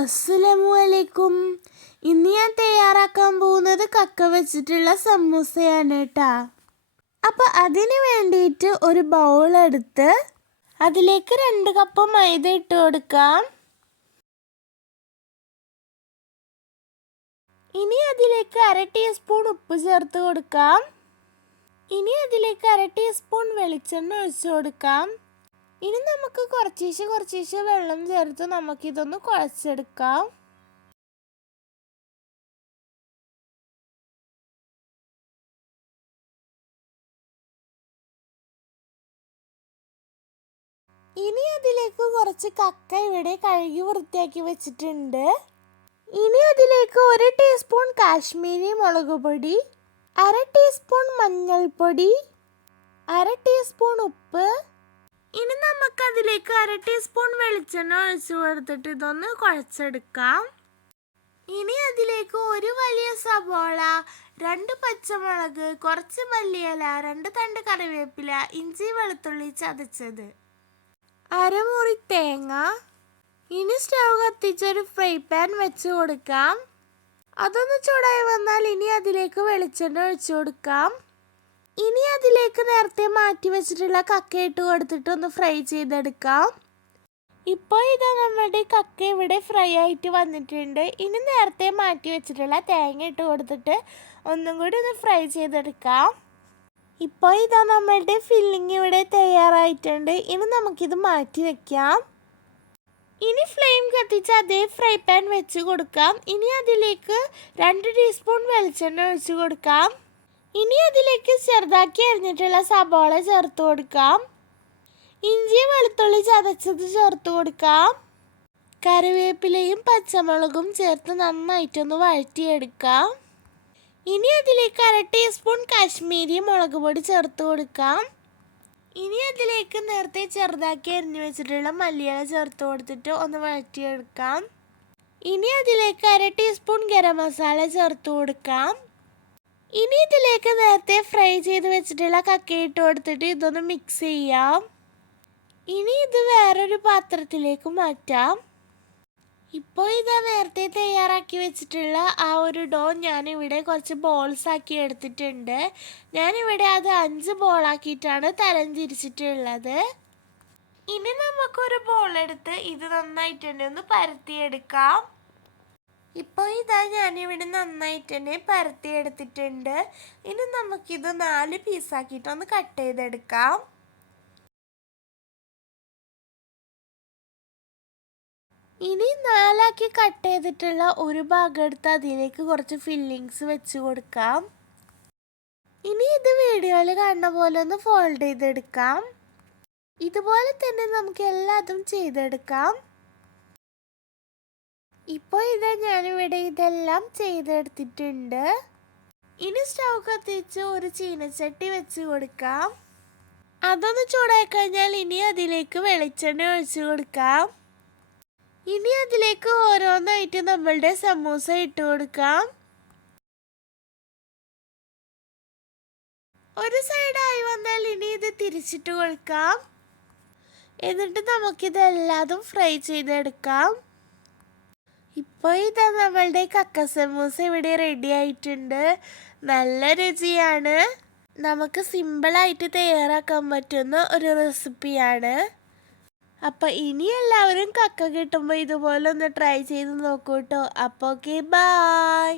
അസ്സലാമു അലൈക്കും. ഇന്ന് ഞാൻ തയ്യാറാക്കാൻ പോകുന്നത് കക്ക വെച്ചിട്ടുള്ള സമൂസയാണ് കേട്ടോ. അപ്പോൾ അതിന് വേണ്ടിയിട്ട് ഒരു ബൗൾ എടുത്ത് അതിലേക്ക് 2 കപ്പ് മൈദ ഇട്ട് കൊടുക്കാം. ഇനി അതിലേക്ക് 1/2 ടീസ്പൂൺ ഉപ്പ് ചേർത്ത് കൊടുക്കാം. ഇനി അതിലേക്ക് 1/2 ടീസ്പൂൺ വെളിച്ചെണ്ണ ഒഴിച്ചു കൊടുക്കാം. ഇനി നമുക്ക് കുറച്ചീശെ വെള്ളം ചേർത്ത് നമുക്കിതൊന്ന് കുഴച്ചെടുക്കാം. ഇനി അതിലേക്ക് കുറച്ച് കക്ക ഇവിടെ കഴുകി വൃത്തിയാക്കി വെച്ചിട്ടുണ്ട്. ഇനി അതിലേക്ക് 1 ടീസ്പൂൺ കാശ്മീരി മുളക് പൊടി, 1/2 ടീസ്പൂൺ മഞ്ഞൾപ്പൊടി, 1/2 ടീസ്പൂൺ ഉപ്പ്. ഇനി നമുക്കതിലേക്ക് 1/2 ടീസ്പൂൺ വെളിച്ചെണ്ണ ഒഴിച്ചു കൊടുത്തിട്ട് ഇതൊന്ന് കുഴച്ചെടുക്കാം. ഇനി അതിലേക്ക് ഒരു വലിയ സവാള, 2 പച്ചമുളക്, കുറച്ച് മല്ലിയില, 2 തണ്ട് കറിവേപ്പില, ഇഞ്ചി വെളുത്തുള്ളി ചതച്ചത്, 1/2 മുറി തേങ്ങ. ഇനി സ്റ്റൗ കത്തിച്ചൊരു ഫ്രൈ പാൻ വെച്ച് കൊടുക്കാം. അതൊന്ന് ചൂടായി വന്നാൽ ഇനി അതിലേക്ക് വെളിച്ചെണ്ണ ഒഴിച്ചു കൊടുക്കാം. ഇനി അതിലേക്ക് നേരത്തെ മാറ്റി വെച്ചിട്ടുള്ള കക്ക ഇട്ട് കൊടുത്തിട്ട് ഒന്ന് ഫ്രൈ ചെയ്തെടുക്കാം. ഇപ്പോൾ ഇതാ നമ്മുടെ കക്ക ഇവിടെ ഫ്രൈ ആയിട്ട് വന്നിട്ടുണ്ട്. ഇനി നേരത്തെ മാറ്റി വെച്ചിട്ടുള്ള തേങ്ങ ഇട്ട് കൊടുത്തിട്ട് ഒന്നും കൂടി ഒന്ന് ഫ്രൈ ചെയ്തെടുക്കാം. ഇപ്പോൾ ഇതാ നമ്മളുടെ ഫില്ലിങ് ഇവിടെ തയ്യാറായിട്ടുണ്ട്. ഇനി നമുക്കിത് മാറ്റി വെക്കാം. ഇനി ഫ്ലെയിം കത്തിച്ച് അതേ ഫ്രൈ പാൻ വെച്ച് കൊടുക്കാം. ഇനി അതിലേക്ക് 2 ടീസ്പൂൺ വെളിച്ചെണ്ണ ഒഴിച്ച് കൊടുക്കാം. ഇനി അതിലേക്ക് ചെറുതാക്കി അരിഞ്ഞിട്ടുള്ള സവാള ചേർത്ത് കൊടുക്കാം. ഇഞ്ചി വെളുത്തുള്ളി ചതച്ചത് ചേർത്ത് കൊടുക്കാം. കറിവേപ്പിലയും പച്ചമുളകും ചേർത്ത് നന്നായിട്ടൊന്ന് വഴറ്റിയെടുക്കാം. ഇനി അതിലേക്ക് 1/2 ടീസ്പൂൺ കാശ്മീരി മുളക് പൊടി ചേർത്ത് കൊടുക്കാം. ഇനി അതിലേക്ക് നേരത്തെ ചെറുതാക്കി അരിഞ്ഞു വെച്ചിട്ടുള്ള മല്ലിയില ചേർത്ത് കൊടുത്തിട്ട് ഒന്ന് വഴറ്റിയെടുക്കാം. ഇനി അതിലേക്ക് 1/2 ടീസ്പൂൺ ഗരം മസാല ചേർത്ത് കൊടുക്കാം. ഇനി ഇതിലേക്ക് നേരത്തെ ഫ്രൈ ചെയ്ത് വെച്ചിട്ടുള്ള കക്ക ഇട്ട് കൊടുത്തിട്ട് ഇതൊന്ന് മിക്സ് ചെയ്യാം. ഇനി ഇത് വേറൊരു പാത്രത്തിലേക്ക് മാറ്റാം. ഇപ്പോൾ ഇതാ നേരത്തെ തയ്യാറാക്കി വെച്ചിട്ടുള്ള ആ ഒരു ഡോ ഞാനിവിടെ കുറച്ച് ബോൾസ് ആക്കി എടുത്തിട്ടുണ്ട്. ഞാനിവിടെ അത് 5 ബോളാക്കിയിട്ടാണ് തരംതിരിച്ചിട്ടുള്ളത്. ഇനി നമുക്കൊരു ബോൾ എടുത്ത് ഇത് നന്നായിട്ട് തന്നെ ഒന്ന് പരത്തിയെടുക്കാം. ഇപ്പോൾ ഇതാ ഞാനിവിടെ നന്നായിട്ട് തന്നെ പരത്തിയെടുത്തിട്ടുണ്ട്. ഇനി നമുക്കിത് 4 പീസാക്കിയിട്ടൊന്ന് കട്ട് ചെയ്തെടുക്കാം. ഇനി 4 കട്ട് ചെയ്തിട്ടുള്ള ഒരു ഭാഗം എടുത്ത് അതിലേക്ക് കുറച്ച് ഫില്ലിങ്സ് വെച്ച് കൊടുക്കാം. ഇനി ഇത് വീഡിയോയിൽ കാണുന്ന പോലെ ഒന്ന് ഫോൾഡ് ചെയ്തെടുക്കാം. ഇതുപോലെ തന്നെ നമുക്ക് എല്ലാതും ചെയ്തെടുക്കാം. ഇപ്പോൾ ഇതാ ഞാനിവിടെ ഇതെല്ലാം ചെയ്തെടുത്തിട്ടുണ്ട്. ഇനി സ്റ്റൗ കത്തിച്ച് ഒരു ചീനച്ചട്ടി വെച്ച് കൊടുക്കാം. അതൊന്ന് ചൂടായി കഴിഞ്ഞാൽ ഇനി അതിലേക്ക് വെളിച്ചെണ്ണ ഒഴിച്ചു കൊടുക്കാം. ഇനി അതിലേക്ക് ഓരോന്നായിട്ട് നമ്മളുടെ സമൂസ ഇട്ട് കൊടുക്കാം. ഒരു സൈഡായി വന്നാൽ ഇനി ഇത് തിരിച്ചിട്ട് കൊടുക്കാം. എന്നിട്ട് നമുക്കിതെല്ലാതും ഫ്രൈ ചെയ്തെടുക്കാം. ഇപ്പോൾ ഇതാ നമ്മളുടെ കക്ക സമൂസ ഇവിടെ റെഡി ആയിട്ടുണ്ട്. നല്ല രുചിയാണ്. നമുക്ക് സിമ്പിളായിട്ട് തയ്യാറാക്കാൻ പറ്റുന്ന ഒരു റെസിപ്പിയാണ്. അപ്പോൾ ഇനി എല്ലാവരും കക്ക കിട്ടുമ്പോൾ ഇതുപോലെ ഒന്ന് ട്രൈ ചെയ്ത് നോക്കൂ കേട്ടോ. അപ്പോൾ ഓക്കെ, ബൈ.